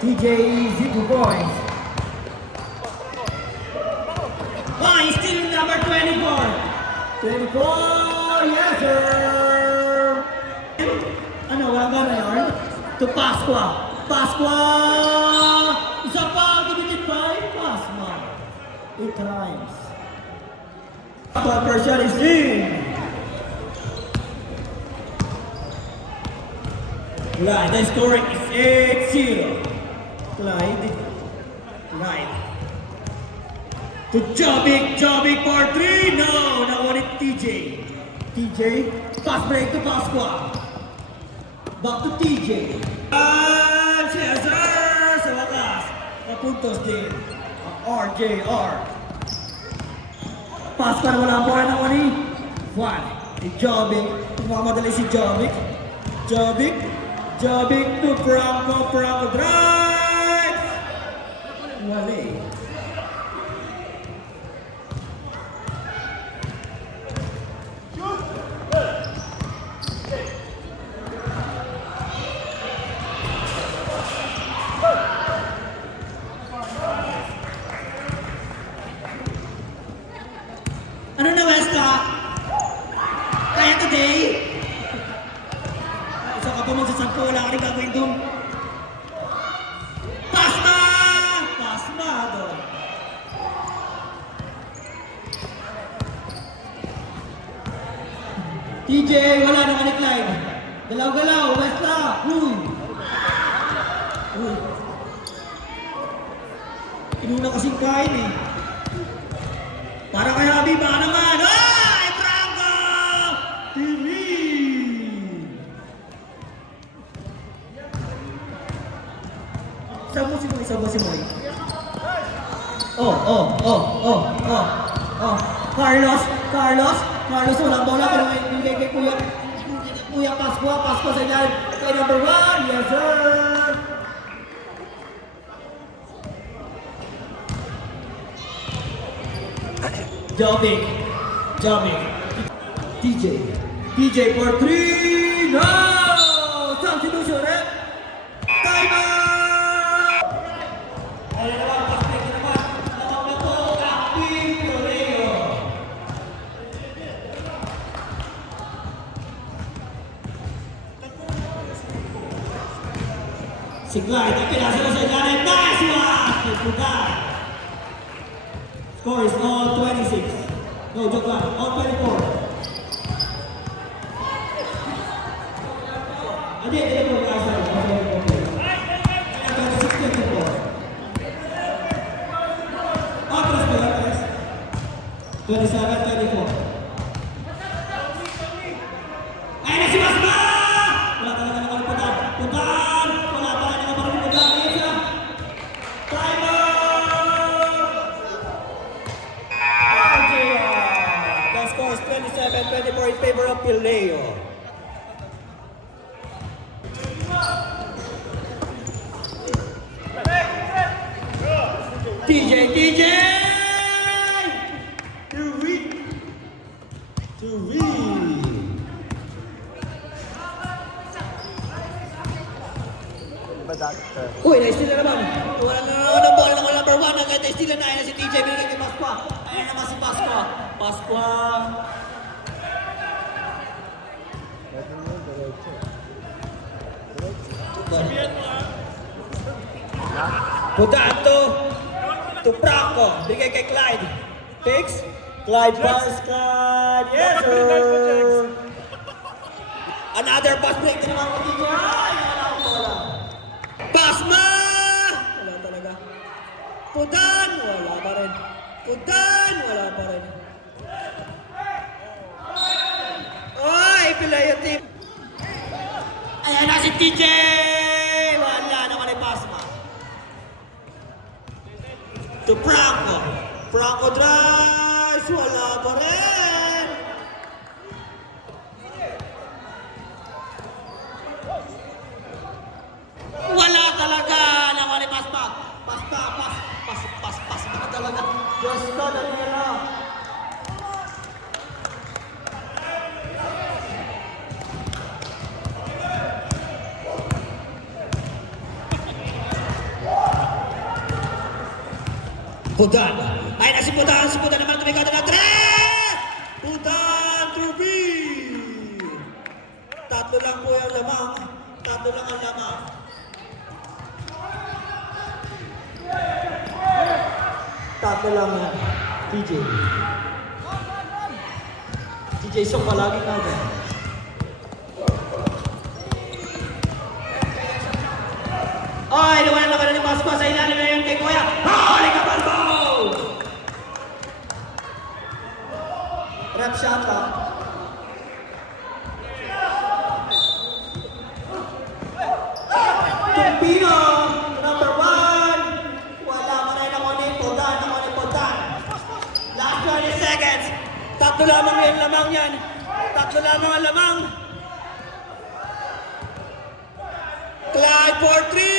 TJ easy 2 points. He's still number 24. 24, yes sir. Ano, wala na yun? To Pasqua. Pasqua! Isa pa, committed by Pasqua. 8 times. First shot is in. Right, the score is 8-0. Clyde. Right. To Jobbik for 3. No, now it TJ. TJ, pass break to Pasqua. Back to TJ. Cesar sa wakas. Napuntos din. RJR. Pasqua wala po na wani. One. Jobbik. Mamadali si Jobbik. Jobbik to Franco drive! Wale. Ano na, Westa? Kaya today? Isa ka pa magsasangko, wala ka rin gagawin doon. Pasma doon. TJ, wala naman ni Clyde. Galaw-galaw, Westa. Uy. Inuna kasing kain eh. Para kay Habi, baka naman. Ay, Franco! TV! Isa mo si Moy. Carlos, walang bola, pero may kay Kuya Pasqua sa ilalim. Kay number 1, yes sir! Jobbik. TJ for 3. No! Substitution eh? Time out! Ayun naman, paspek naman. Nakapato, Captain Toreo. Si Clyde, ang pinasa na sa ilalim. Nice one! Score is all 26. No, joke lang. All 24. Hindi po guys. All 26-24. Atras ba yan, guys? 27-24. Ayun na si Basma! Wala talaga naman putan. Wala pa rin naman putan. Ayun siya. Time out! The score is 27-24 in favor of Pileo. TJ! To win! Uy, na-steal na naman. Wala na naman ang ball ng number 1. Agad na-steal na si TJ. Binigay kay Pasqua. Ayan naman si Pasqua. Putaan to Franco. Binigay kay Clyde. Fix. Clyde pass. Clyde. Yes, sir. Another pass break na naman kay TJ. Ay, wala akong bola. Pasma! Wala talaga. Putan! Wala pa rin. Oy! Pileo team! Ayan na si TJ! Wala naman ni Pasma. To Franco drives! Wala pa rin! Wala talaga! Nakuha ni Paspa! Paspa talaga! Diyos ko, nangyara! Pudan. Ay na si Pudan. Si Pudan naman tumikaw na 3! Pudan, Truby! Tatlo lang po yung lamang. Tatlo lang ang lamang. Tatlo lang yan. TJ. TJ Song palagi na dyan. Ay, nawalan na ka na ng basketball sa ilalim na yun kay Kuya. Holy Kabalbo! Rep shot lang. Tumpino, number 1. Wala mo na yung Pudan. Last 20 seconds. Tatlo lamang yung lamang yan. Tatlo lamang ang lamang. Clyde for 3.